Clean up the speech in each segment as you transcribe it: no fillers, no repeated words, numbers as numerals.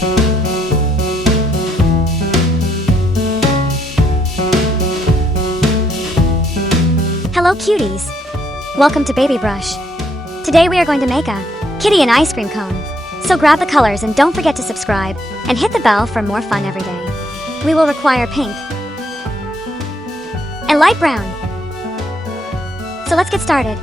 Hello cuties! Welcome to BabyBrush. Today we are going to make a kitty and ice cream cone. So grab the colors and don't forget to subscribe and hit the bell for more fun every day. We will require pink and light brown. So let's get started.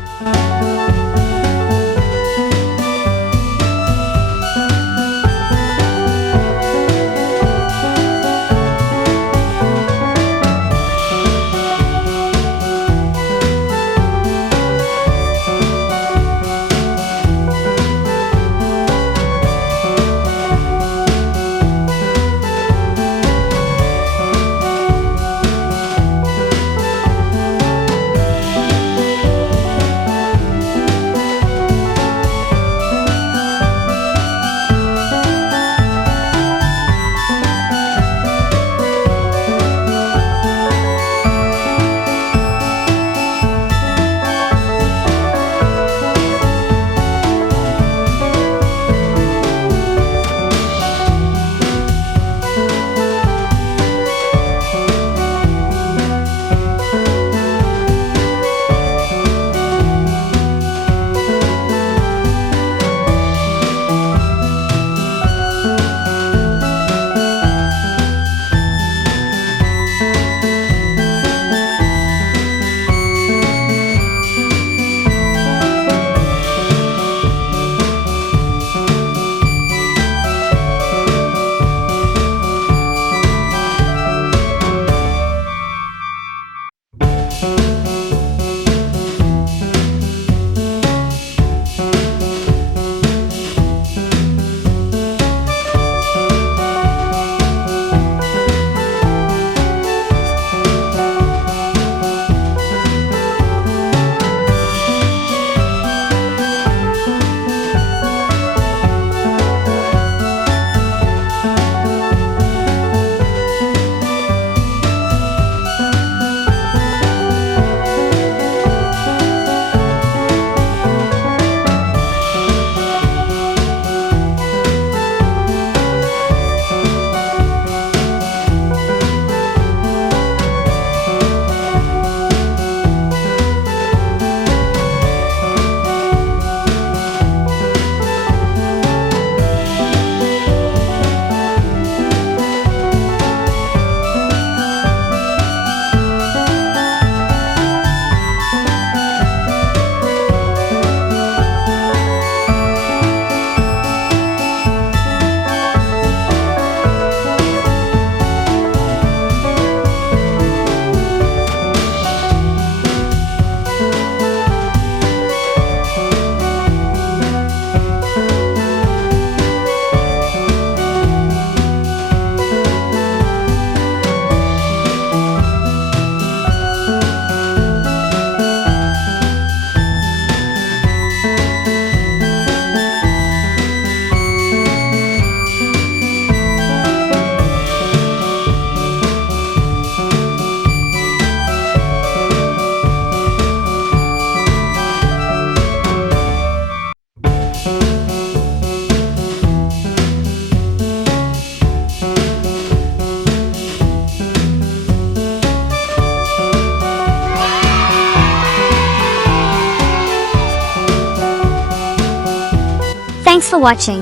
Thanks for watching.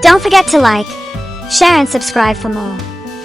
Don't forget to like, share and subscribe for more.